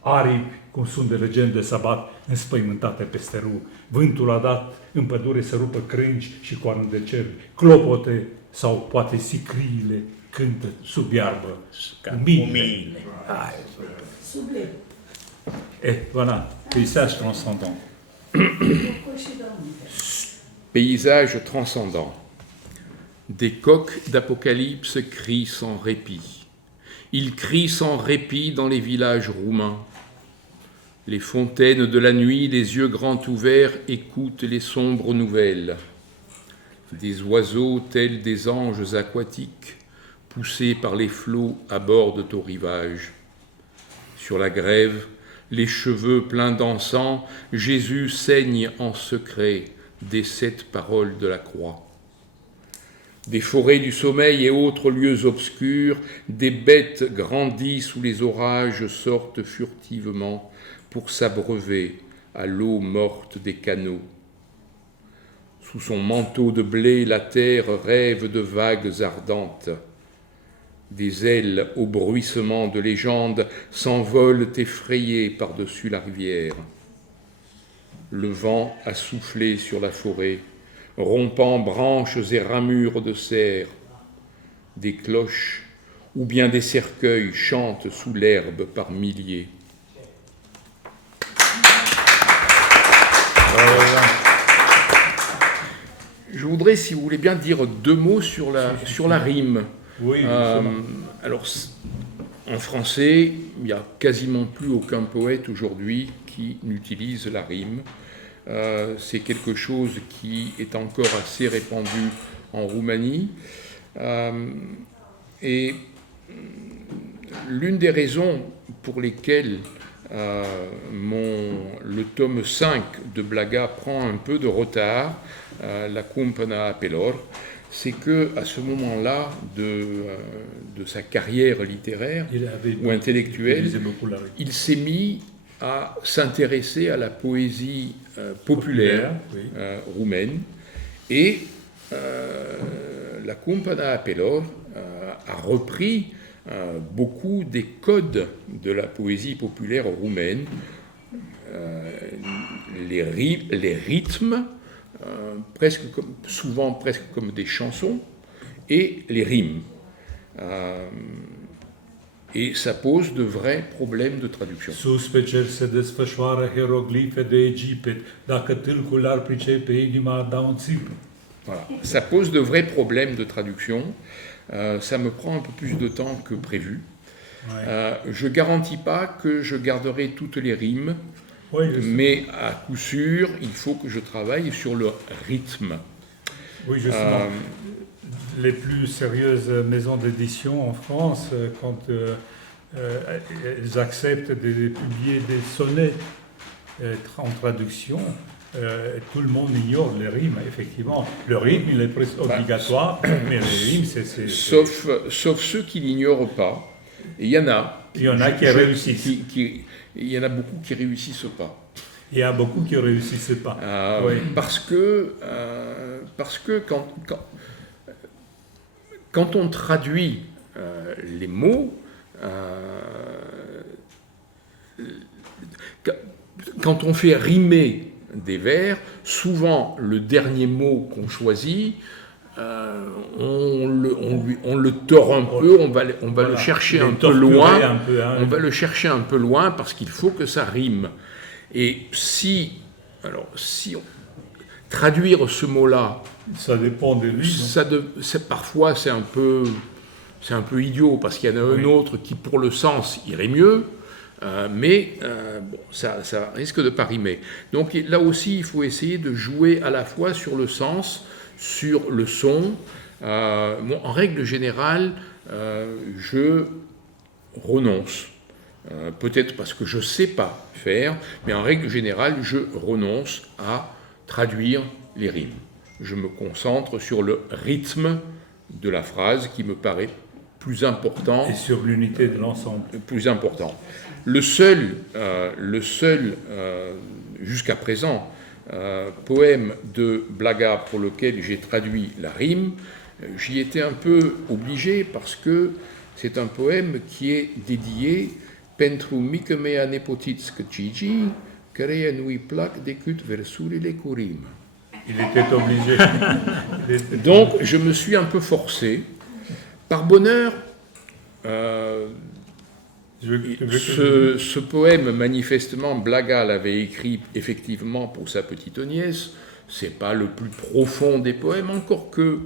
aripi cum sunt de legende sabat înspăimântate peste râu. Vântul a dat în pădure să rupă crângi și coarne de cer, clopote sau poate sicriile cântă sub iarbă, umile. Sublim. Voilà, paysage transcendant. Paysage transcendant. Des coqs d'Apocalypse crient sans répit. Ils crient sans répit dans les villages roumains. Les fontaines de la nuit, les yeux grands ouverts, écoutent les sombres nouvelles. Des oiseaux tels des anges aquatiques, poussés par les flots, abordent au rivage. Sur la grève, les cheveux pleins d'encens, Jésus saigne en secret des 7 paroles de la croix. Des forêts du sommeil et autres lieux obscurs, des bêtes grandies sous les orages sortent furtivement pour s'abreuver à l'eau morte des canaux. Sous son manteau de blé, la terre rêve de vagues ardentes. Des ailes au bruissement de légendes s'envolent effrayées par-dessus la rivière. Le vent a soufflé sur la forêt, rompant branches et ramures de cerf. Des cloches ou bien des cercueils chantent sous l'herbe par milliers. Je voudrais, si vous voulez bien, dire 2 mots sur la rime. Oui, Alors, en français, il n'y a quasiment plus aucun poète aujourd'hui qui n'utilise la rime. C'est quelque chose qui est encore assez répandu en Roumanie. Et l'une des raisons pour lesquelles le tome 5 de Blaga prend un peu de retard, la Cumpăna Apelor, c'est qu'à ce moment-là de sa carrière littéraire ou intellectuelle, il s'est mis à s'intéresser à la poésie populaire roumaine, et la Cumpăna Apelor a repris beaucoup des codes de la poésie populaire roumaine, les rythmes, souvent presque comme des chansons, et les rimes. Et ça pose de vrais problèmes de traduction. Sus pe cer se desfășoară hieroglife de Egipet, dacă tâlcul ar pricepe inima da un țip. Voilà. Ça pose de vrais problèmes de traduction. Ça me prend un peu plus de temps que prévu. Je ne garantis pas que je garderai toutes les rimes, mais à coup sûr, il faut que je travaille sur le rythme. Oui, justement. Les plus sérieuses maisons d'édition en France, quand elles acceptent de publier des sonnets en traduction, tout le monde ignore les rimes, effectivement. Le rythme, il est presque obligatoire, mais les rimes, c'est... Sauf ceux qui l'ignorent pas. Et il y en a. Il y en a qui réussissent. Il y en a beaucoup qui réussissent pas. Il y a beaucoup qui ne réussissent pas. Oui. Parce que quand on traduit les mots, quand on fait rimer des vers, souvent le dernier mot qu'on choisit, on le tord un peu, on va le chercher un peu loin, on va le chercher un peu loin parce qu'il faut que ça rime. Et traduire ce mot-là, ça dépend de lui. Parfois c'est un peu idiot parce qu'il y en a un autre qui pour le sens irait mieux. Mais ça risque de ne pas rimer. Donc là aussi, il faut essayer de jouer à la fois sur le sens, sur le son. En règle générale, je renonce. Peut-être parce que je ne sais pas faire, mais en règle générale, je renonce à traduire les rimes. Je me concentre sur le rythme de la phrase qui me paraît plus important. Et sur l'unité de l'ensemble. Plus important. Le seul jusqu'à présent, poème de Blaga pour lequel j'ai traduit la rime, j'y étais un peu obligé parce que c'est un poème qui est dédié Pentru mică mea nepotițcă Gigi, căreia nu-i plac decât versurile cu rimă. Il était obligé. Donc je me suis un peu forcé. Par bonheur, ce poème, manifestement, Blaga l'avait écrit effectivement pour sa petite nièce. C'est pas le plus profond des poèmes, encore que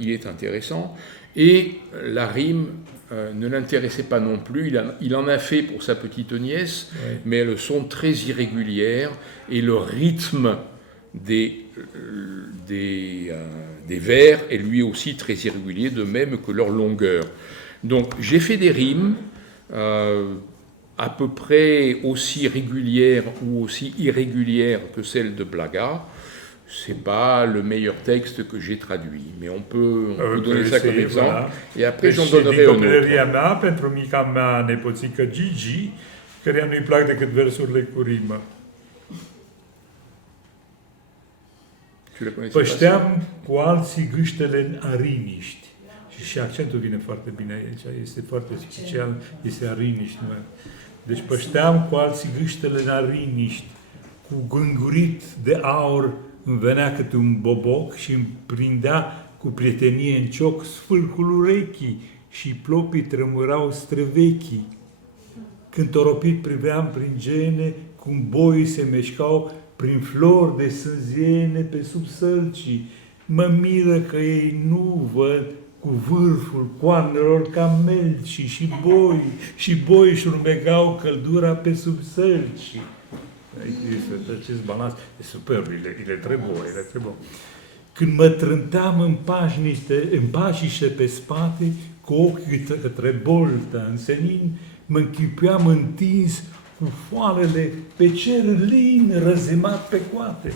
il est intéressant. Et la rime ne l'intéressait pas non plus. Il en a fait pour sa petite nièce, mais elles sont très irrégulières et le rythme des vers est lui aussi très irrégulier, de même que leur longueur. Donc j'ai fait des rimes à peu près aussi régulières ou aussi irrégulières que celles de Blaga. C'est pas le meilleur texte que j'ai traduit, mais on peut donner ça comme exemple. Voilà. Et après, j'en donnerai un autre. Pentru mica mea nepoțică Gigi, căreia nu-i plac decât versurile cu rimă. Pășteam cu alții gâștele în ariniști. Și accentul vine foarte bine aici, este foarte special, este ariniști. Deci pășteam cu alții gâștele în ariniști, cu gângurit de aur îmi venea câte un boboc și îmi prindea cu prietenie în cioc sfârcul urechii și plopii tremurau străvechii. Când toropit priveam prin gene, cum boii se meșcau prin flori de sânziene pe sub sălcii. Mă miră că ei nu văd cu vârful coarnelor ca melcii și boi își urmegau căldura pe sub sălcii. Există acest balans, e superb, il est très beau, il est très beau. Când mă trânteam în pașiște pe spate, cu ochii către boltă în senin, mă închipuiam întins cu foarele pe cer lin răzemat pe coate.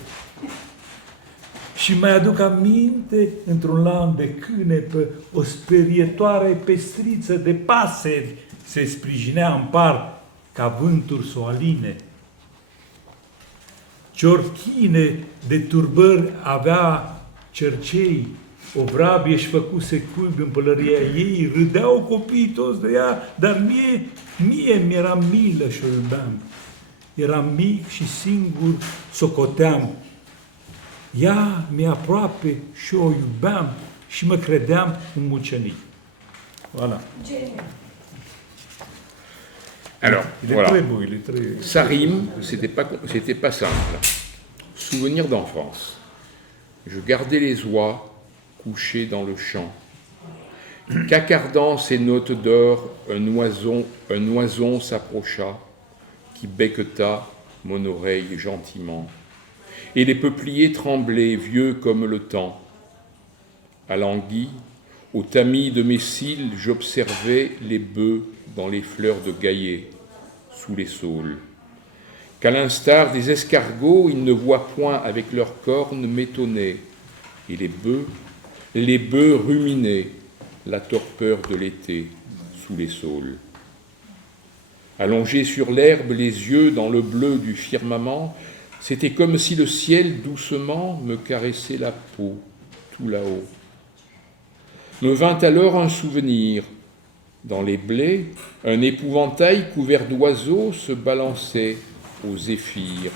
Și mai aduc aminte, într-un lan de cânepă, o sperietoare pestriță de pasări se sprijinea în par ca vânturi soaline. Ciorchine de turbări avea cercei, o vrabie își făcuse cuib în pălăria ei, râdeau copiii toți de ea, dar mie mi-era milă și o iubeam. Eram mic și singur socoteam. Ea mi-e aproape și o iubeam și mă credeam un mucenic. Voilà. Genial. Alors, Il est voilà. très beau, il est très... Ça rime, c'était pas simple. Souvenir d'enfance. Je gardais les oies couchés dans le champ. Qu'accardant ses notes d'or, un oison s'approcha, qui becqueta mon oreille gentiment. Et les peupliers tremblaient, vieux comme le temps. À l'anguille, au tamis de mes cils, j'observais les bœufs dans les fleurs de gaillet, sous les saules. Qu'à l'instar des escargots, ils ne voient point avec leurs cornes m'étonner. Et les bœufs ruminaient la torpeur de l'été sous les saules. Allongés sur l'herbe, les yeux dans le bleu du firmament, c'était comme si le ciel doucement me caressait la peau, tout là-haut. Me vint alors un souvenir. Dans les blés, un épouvantail couvert d'oiseaux se balançait aux zéphyrs.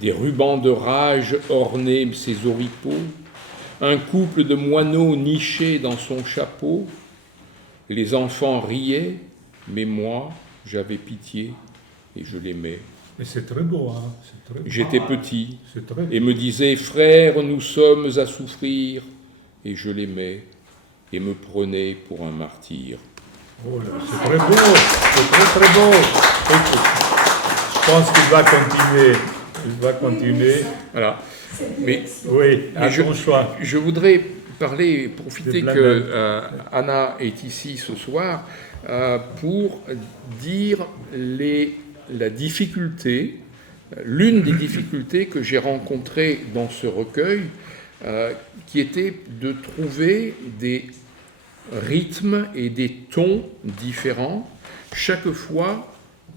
Des rubans de rage ornaient ses oripeaux, un couple de moineaux nichait dans son chapeau. Les enfants riaient, mais moi, j'avais pitié et je l'aimais. Mais c'est très beau, hein. C'est très beau. J'étais petit C'est très beau. et me disait « Frère, nous sommes à souffrir » et je l'aimais et me prenait pour un martyr. Oh là, c'est très beau, c'est très très beau. Écoute, je pense qu'il va continuer. Il va continuer. Voilà. C'est Mais Oui, à je- ton choix. Je voudrais profiter De que Anna est ici ce soir pour dire la difficulté, l'une des difficultés que j'ai rencontrées dans ce recueil, qui était de trouver des rythmes et des tons différents chaque fois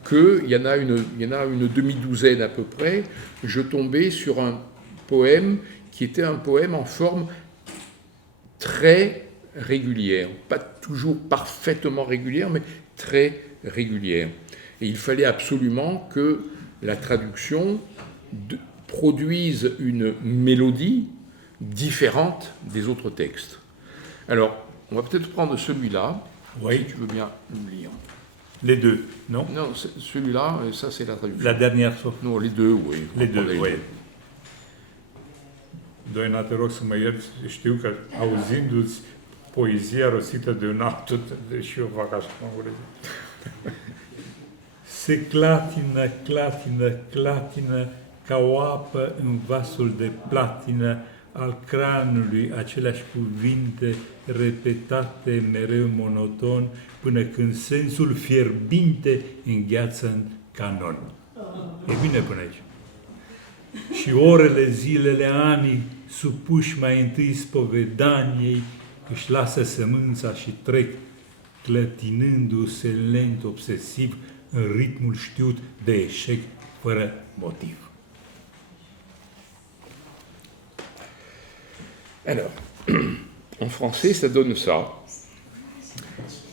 qu'il y en a une demi-douzaine à peu près, je tombais sur un poème qui était un poème en forme très régulière, pas toujours parfaitement régulière, mais très régulière. Et il fallait absolument que la traduction produise une mélodie différente des autres textes. Alors, on va peut-être prendre celui-là, Oui. si tu veux bien le lire. Les deux, non? Non, celui-là, ça c'est la traduction. La dernière fois. Non, les deux, oui. Les deux, Prendre oui. Doina, te rog să mă ierți, știu că auzindu-ți poezia rosită de un altul, și eu fac așa, mă urez. Se clatină, clatină, clatină, ca o apă în vasul de platină al cranului, aceleași cuvinte repetate mereu monoton, până când sensul fierbinte îngheață în canon. E bine până aici. Și orele, zilele, anii, supuși mai întâi spovedaniei, își lasă sămânța și trec, clătinându-se lent, obsesiv, în ritmul știut de eșec, fără motiv. Alors, en français, ça donne ça.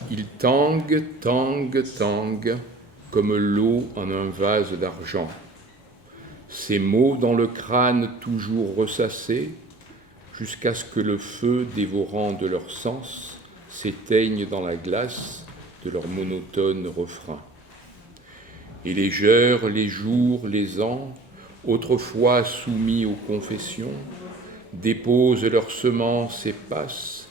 Il tangue, tangue, tangue, comme l'eau en un vase d'argent. Ces mots dans le crâne toujours ressassés, jusqu'à ce que le feu dévorant de leurs sens s'éteigne dans la glace de leur monotone refrain. Et les heures, les jours, les ans, autrefois soumis aux confessions, déposent leurs semences et passent,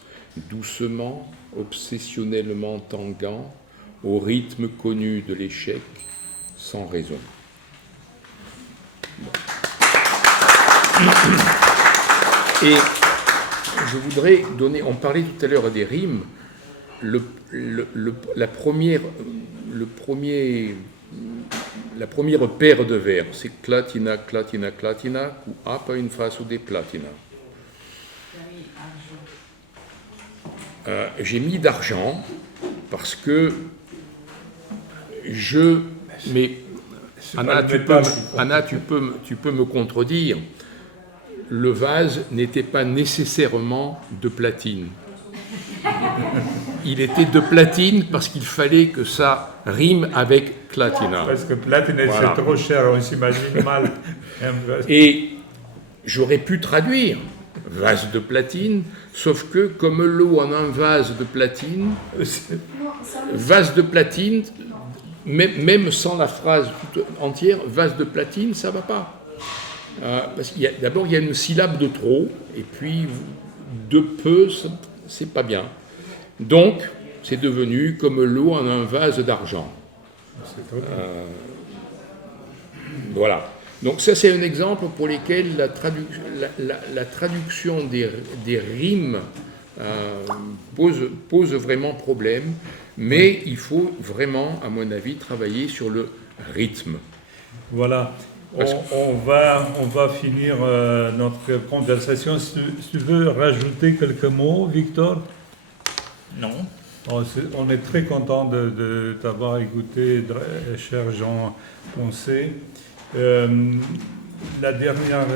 doucement, obsessionnellement tanguant, au rythme connu de l'échec, sans raison. Bon. Et je voudrais donner, on parlait tout à l'heure des rimes, la première paire de vers, c'est clatina, clatina, clatina, ou apa in faso de platina. J'ai mis d'argent parce que mais Anna, tu peux me contredire. Le vase n'était pas nécessairement de platine. Il était de platine parce qu'il fallait que ça rime avec clatina. Parce que platine, voilà. C'est trop cher, on s'imagine mal. Et j'aurais pu traduire vase de platine, sauf que comme l'eau en un vase de platine, même sans la phrase toute entière, vase de platine, ça ne va pas. Parce qu'il d'abord, il y a une syllabe de trop, et puis de peu, c'est pas bien. Donc, c'est devenu comme l'eau en un vase d'argent. Voilà. Donc ça, c'est un exemple pour lequel la traduction des rimes pose vraiment problème, mais il faut vraiment, à mon avis, travailler sur le rythme. Voilà. On va finir notre conversation. Si tu veux rajouter quelques mots, Victor? Non. On est très content de t'avoir écouté, cher Jean Poncet. La dernière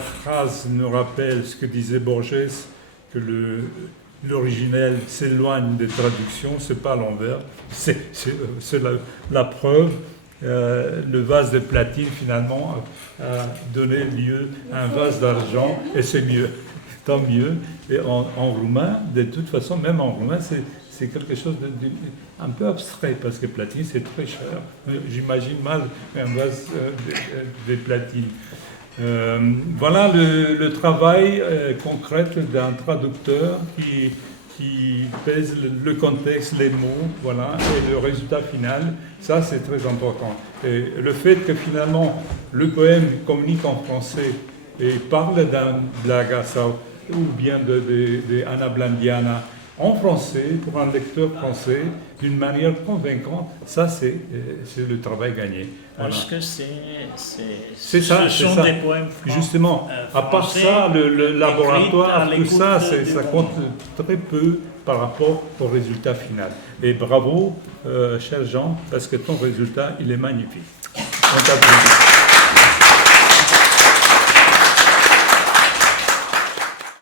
phrase nous rappelle ce que disait Borges, que l'originel s'éloigne des traductions, c'est pas l'envers, c'est la preuve. Le vase de platine finalement a donné lieu à un vase d'argent, et c'est mieux, tant mieux. Et en roumain, de toute façon, même en roumain, c'est quelque chose un peu abstrait, parce que platine, c'est très cher. J'imagine mal un vase de platine. Voilà le travail concret d'un traducteur qui pèse le contexte, les mots, voilà, et le résultat final, ça c'est très important. Et le fait que finalement le poème communique en français et parle d'un Blagasa ou bien de Anna Blandiana en français, pour un lecteur français, d'une manière convaincante, ça c'est le travail gagné. Voilà. Parce que ce sont des poèmes français. Justement, à part ça, le laboratoire, tout ça, ça compte très peu par rapport au résultat final. Et bravo, cher Jean, parce que ton résultat, il est magnifique. On t'applaudit.